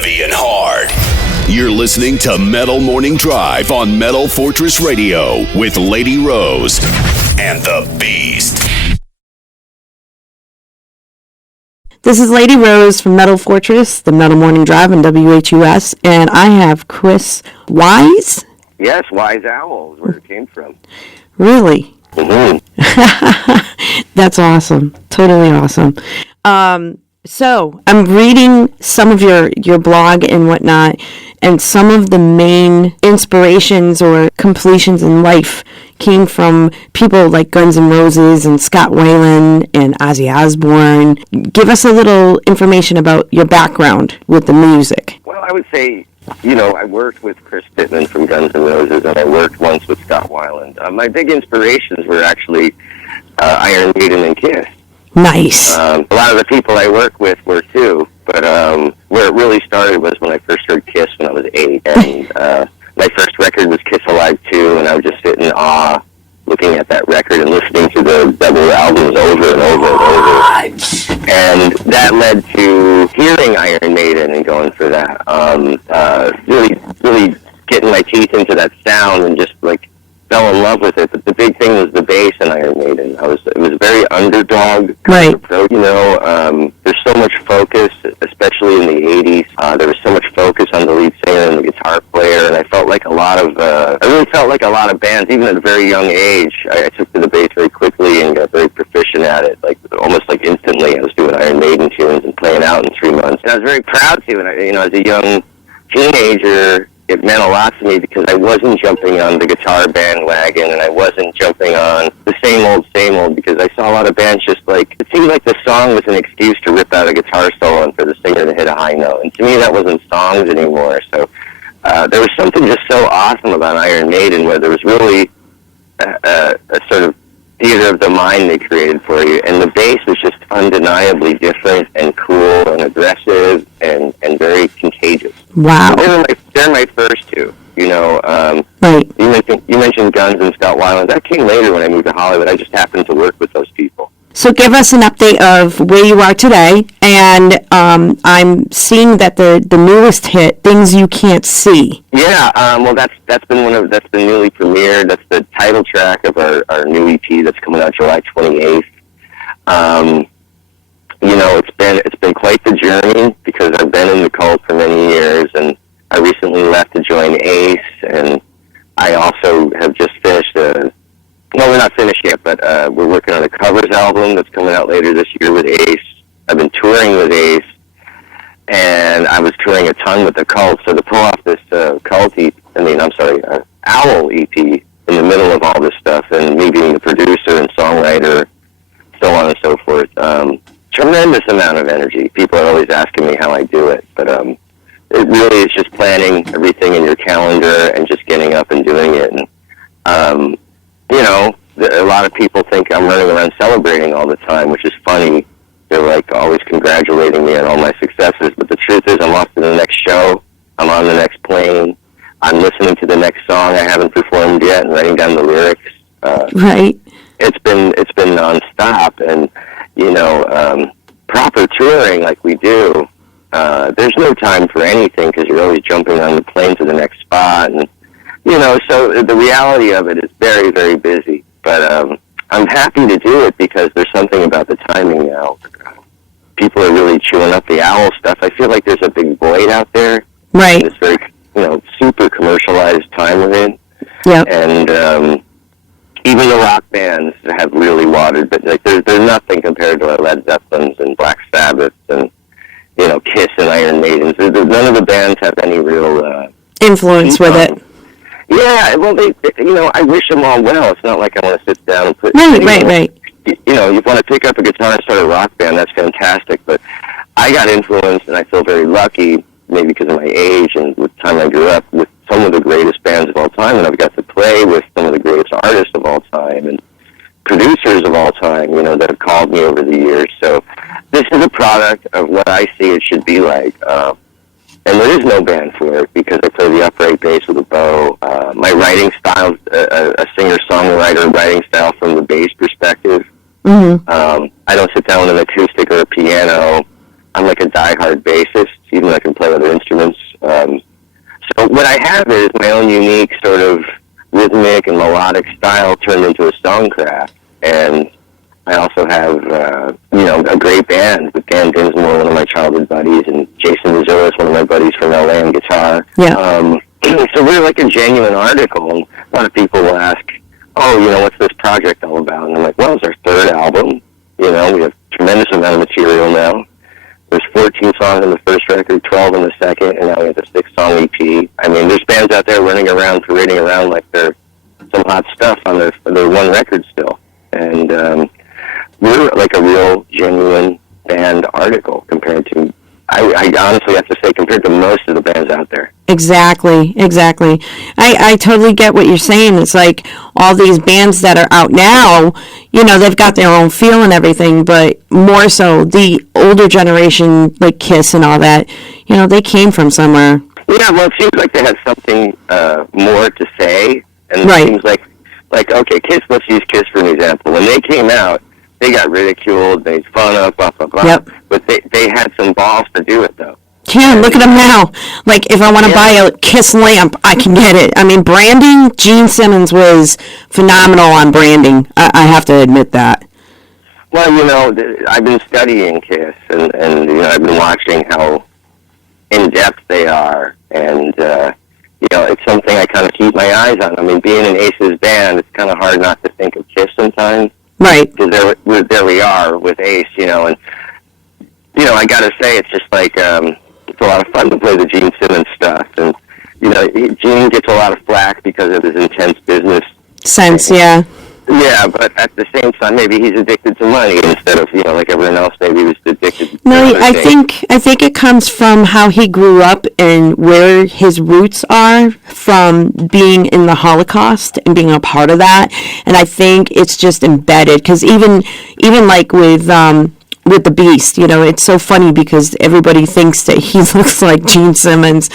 heavy and hard. You're listening to Metal Morning Drive on Metal Fortress Radio with Lady Rose and the Beast. This is Lady Rose from Metal Fortress, the Metal Morning Drive on WHUS, and I have Chris Wyse. Yes, Wise Owl is where it came from. Really? Mm-hmm. That's awesome. Totally awesome. So I'm reading some of your blog and whatnot, and some of the main inspirations or completions in life came from people like Guns N' Roses and Scott Weiland and Ozzy Osbourne. Give us a little information about your background with the music. Well, I would say, I worked with Chris Pittman from Guns N' Roses, and I worked once with Scott Weiland. My big inspirations were actually Iron Maiden and Kiss. Nice. A lot of the people I work with were too, but where it really started was when I first heard Kiss when I was 8, and my first record was Kiss Alive 2, and I would just sit in awe looking at that record and listening to the double albums over and over and over. And that led to hearing Iron Maiden and going for that. Really getting my teeth into that sound and just fell in love with it. But the big thing was the bass in Iron Maiden. It was very underdog kind of approach. There's so much focus, especially in the 80s. There was so much focus on the lead singer and the guitar player, and I felt like I really felt like a lot of bands, even at a very young age, I took to the bass very quickly and got very proficient at it, almost instantly. I was doing Iron Maiden tunes and playing out in 3 months. And I was very proud to, and as a young teenager, it meant a lot to me because I wasn't jumping on the guitar bandwagon and I wasn't jumping on the same old, because I saw a lot of bands just it seemed like the song was an excuse to rip out a guitar solo and for the singer to hit a high note. And to me, that wasn't songs anymore. So there was something just so awesome about Iron Maiden where there was really a sort of theater of the mind they created for you. And the bass was just undeniably different and cool and aggressive and very contagious. Wow. They're my first two. Right. You mentioned Guns and Scott Weiland. That came later when I moved to Hollywood. I just happened to work with those people. So give us an update of where you are today, and I'm seeing that the newest hit, Things You Can't See. Yeah, well that's been newly premiered. That's the title track of our new EP that's coming out July 28th. It's been quite the journey because I've been in the cult for many years, and I recently left to join Ace, and I also have just finished we're not finished yet, but we're working on a covers album that's coming out later this year with Ace. I've been touring with Ace, and I was touring a ton with the Cult, so to pull off this Owl EP in the middle of all this stuff, and me being the producer and songwriter, so on and so forth, tremendous amount of energy. People are always asking me how I do it, but it really is just planning everything in your calendar and just getting up and doing it. And, a lot of people think I'm running around celebrating all the time, which is funny. They're always congratulating me on all my successes. But the truth is I'm off to the next show. I'm on the next plane. I'm listening to the next song I haven't performed yet and writing down the lyrics. Right. It's been nonstop. And, proper touring like we do, there's no time for anything because you're always jumping on the plane to the next spot. And, so the reality of it is very, very busy. But I'm happy to do it because there's something about the timing now. People are really chewing up the Owl stuff. I feel like there's a big void out there. Right. It's very, super commercialized time with it. Yeah. And even the rock bands have really watered, but there's nothing compared to Led Zeppelins and Black Sabbath and Kiss and Iron Maidens. None of the bands have any real influence with it. Yeah, well, I wish them all well. It's not like I want to sit down and put... Right. You want to pick up a guitar and start a rock band, that's fantastic, but I got influenced, and I feel very lucky, maybe because of my age and with the time I grew up, with some of the greatest bands of all time, and I've got to play with some of the greatest artists of all time, and producers of all time, that have called me over the years. So this is a product of what I see it should be like. And there is no band for it because I play the upright bass with a bow. My writing style is a singer-songwriter writing style from the bass perspective. Mm-hmm. I don't sit down with an acoustic or a piano I'm like a diehard bassist, even though I can play other instruments. So what I have is my own unique sort of rhythmic and melodic style turned into a songcraft. And I also have, a great band with Dan Dinsmore, one of my childhood buddies, and Jason Mazulis, one of my buddies from LA on guitar. Yeah. So we're like a genuine article, and a lot of people will ask, what's this project all about? And I'm like, well, it's our third album. We have a tremendous amount of material now. There's 14 songs on the first record, 12 on the second, and now we have a 6-song EP. I mean, there's bands out there running around, parading around like they're some hot stuff on their one record still. And we're like a real, genuine band article compared to, I honestly have to say, compared to most of the bands out there. Exactly. I totally get what you're saying. It's like all these bands that are out now, they've got their own feel and everything, but more so the older generation, like Kiss and all that, they came from somewhere. Yeah, well, it seems like they had something more to say, and right. It seems like, okay, Kiss, let's use Kiss for an example. When they came out, they got ridiculed, made fun of, blah, blah, blah. Yep. But they had some balls to do it, though. Yeah, look at them now. Like, if I want to buy a Kiss lamp, I can get it. I mean, branding, Gene Simmons was phenomenal on branding. I have to admit that. Well, I've been studying Kiss, and I've been watching how in-depth they are, and, it's something I kind of keep my eyes on. I mean, being in Ace's band, it's kind of hard not to think of Kiss sometimes. Right. Because there we are with Ace, and, I got to say, it's just like, it's a lot of fun to play the Gene Simmons stuff. And, Gene gets a lot of flack because of his intense business sense, yeah. Yeah, but at the same time, maybe he's addicted to money instead of, like everyone else, maybe he was addicted to No, I think it comes from how he grew up and where his roots are from being in the Holocaust and being a part of that. And I think it's just embedded, because even like with the Beast, it's so funny because everybody thinks that he looks like Gene Simmons,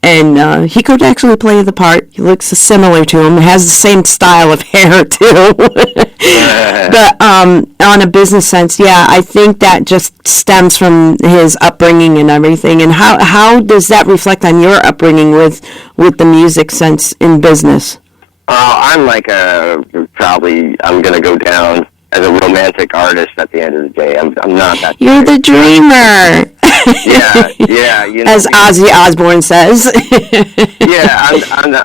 and he could actually play the part. He looks similar to him, has the same style of hair too. But on a business sense, yeah, I think that just stems from his upbringing and everything. And how does that reflect on your upbringing with the music sense in business? I'm like I'm going to go down as a romantic artist at the end of the day. I'm not that. You're the dreamer. Yeah. As Ozzy Osbourne says. Yeah,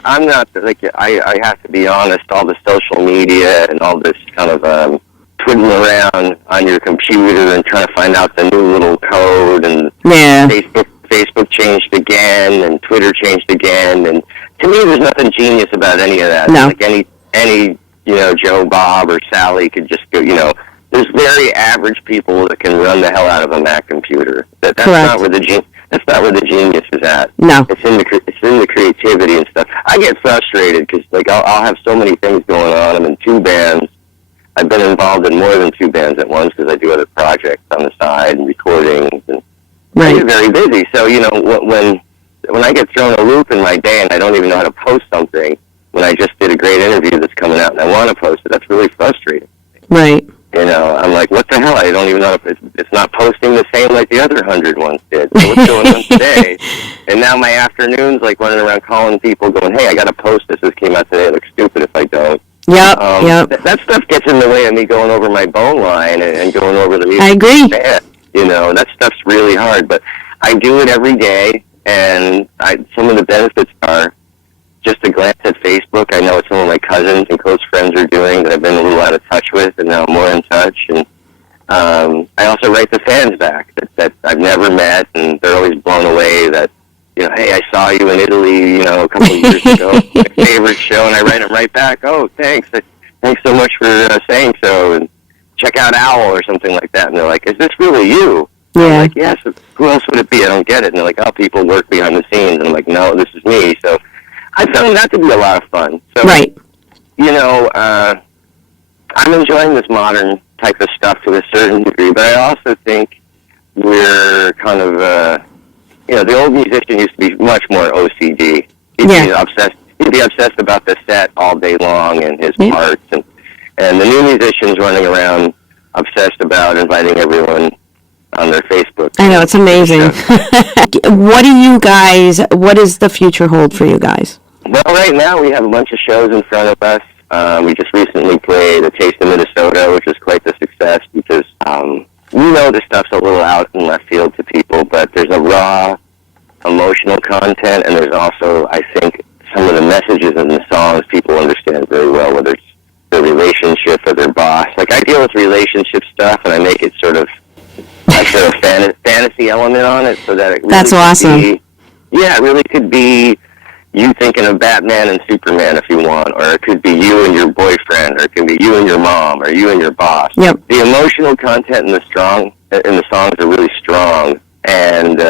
I'm not like, I have to be honest. All the social media and all this kind of twiddling around on your computer and trying to find out the new little code, and Facebook changed again, and Twitter changed again, and to me, there's nothing genius about any of that. No. Like any Joe, Bob, or Sally could just go, there's very average people that can run the hell out of a Mac computer. That's not where the genius is at. No. It's in the creativity and stuff. I get frustrated because I'll have so many things going on. I'm in 2 bands. I've been involved in more than 2 bands at once because I do other projects on the side and recordings, and I get very busy. So when I get thrown a loop in my day and I don't even know how to post something, when I just did a great interview that's coming out and I want to post it, that's really frustrating. Right. I'm like, what the hell? I don't even know if it's not posting the same like the other 100 ones did. So what's going on today? And now my afternoon's like running around calling people going, hey, I got to post this. This came out today. It looks stupid if I don't. Yep. That stuff gets in the way of me going over my bone line and going over the music. I agree. That stuff's really hard. But I do it every day, and some of the benefits are just a glance at Facebook. I know what some of my cousins and close friends are doing that I've been a little out of touch with, and now I'm more in touch. And I also write the fans back that I've never met, and they're always blown away that, hey, I saw you in Italy, a couple of years ago, my favorite show, and I write them right back, oh, thanks so much for saying so, and check out Owl or something like that. And they're like, is this really you? Yeah. I'm like, yes, who else would it be? I don't get it. And they're like, oh, people work behind the scenes. And I'm like, no, this is me. So I found that to be a lot of fun. So, right. I'm enjoying this modern type of stuff to a certain degree, but I also think we're kind of, the old musician used to be much more OCD. He'd be obsessed about the set all day long and his parts, and the new musician's running around obsessed about inviting everyone on their Facebook. I know, it's amazing. What does the future hold for you guys? Well, right now we have a bunch of shows in front of us. We just recently played a Taste of Minnesota, which was quite the success because we know this stuff's a little out in left field to people, but there's a raw emotional content, and there's also, I think, some of the messages in the songs people understand very well, whether it's their relationship or their boss. Like, I deal with relationship stuff, and I make it sort of, I put a fantasy element on it so that it really That's awesome. it really could be you thinking of Batman and Superman if you want, or it could be you and your boyfriend, or it could be you and your mom, or you and your boss. Yep. The emotional content in the songs are really strong, and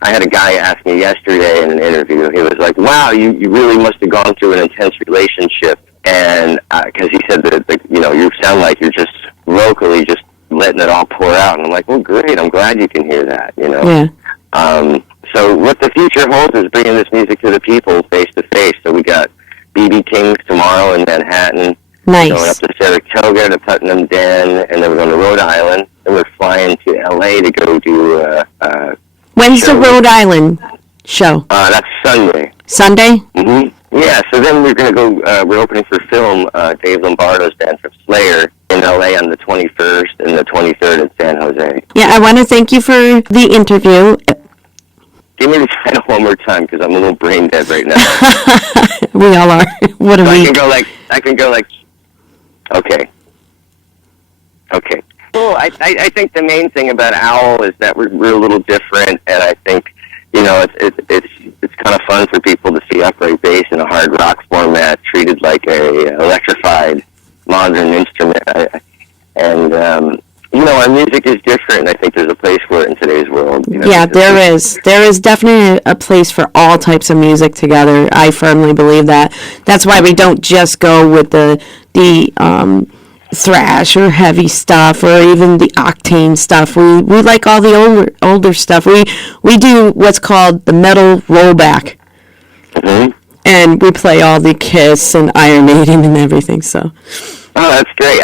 I had a guy ask me yesterday in an interview, he was like, wow, you really must have gone through an intense relationship, and because he said that, you sound like you're just vocally just letting it all pour out, and I'm like, well, great, I'm glad you can hear that, Yeah. So what the future holds is bringing this music to the people face to face. So we got BB King's tomorrow in Manhattan. Nice. Going up to Saratoga to Putnam Den, and then we're going to Rhode Island. And we're flying to LA to go do When's the Rhode Island show? That's Sunday. Sunday? Mm-hmm. Yeah, so then we're going to go, we're opening for film, Dave Lombardo's band from Slayer in LA on the 21st and the 23rd in San Jose. Yeah, I want to thank you for the interview. Give me the title one more time because I'm a little brain dead right now. We all are. What a so week. I can go like, okay. Well, I think the main thing about Owl is that we're a little different, and I think, it's kind of fun for people to see upright bass in a hard rock format treated like a electrified modern instrument. Our music is different, and I think there's a place for it in today's world. Yeah, there is. There is definitely a place for all types of music together. I firmly believe that. That's why we don't just go with the thrash or heavy stuff or even the octane stuff. We like all the older stuff. We do what's called the metal rollback. Mm-hmm. And we play all the Kiss and Iron Maiden and everything, so. Oh, that's great.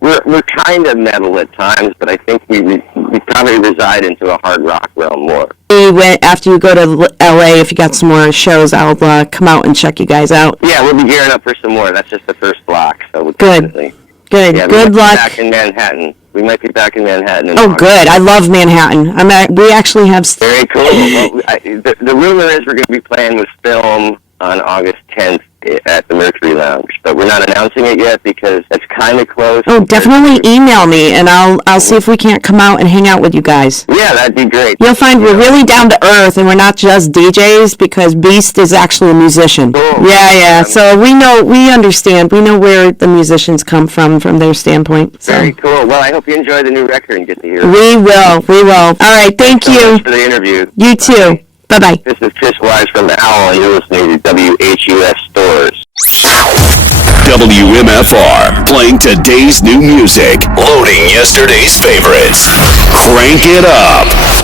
We're kind of metal at times, but I think we probably reside into a hard rock realm more. After you go to LA, if you got some more shows, I'll come out and check you guys out. Yeah, we'll be gearing up for some more. That's just the first block, so we'll Good. Definitely. Good. Yeah, Good luck. Back in Manhattan. We might be back in Manhattan. Oh, good. I love Manhattan. We actually have. Very cool. Well, the rumor is we're going to be playing with film on August 10th at the Mercury Lounge, but we're not announcing it yet because it's kind of close. Oh, definitely email me, and I'll see if we can't come out and hang out with you guys. Yeah, that'd be great. You'll find we're really down to earth, and we're not just DJs because Beast is actually a musician. Cool. Yeah. So we understand. We know where the musicians come from their standpoint. So. Very cool. Well, I hope you enjoy the new record and get to hear it. We will. All right. Thank you. Thanks so much for the interview. You too. Bye-bye. This is Chris Wyse from the Owl, and you're listening to WHUS Stores. WMFR, playing today's new music, loading yesterday's favorites. Crank it up.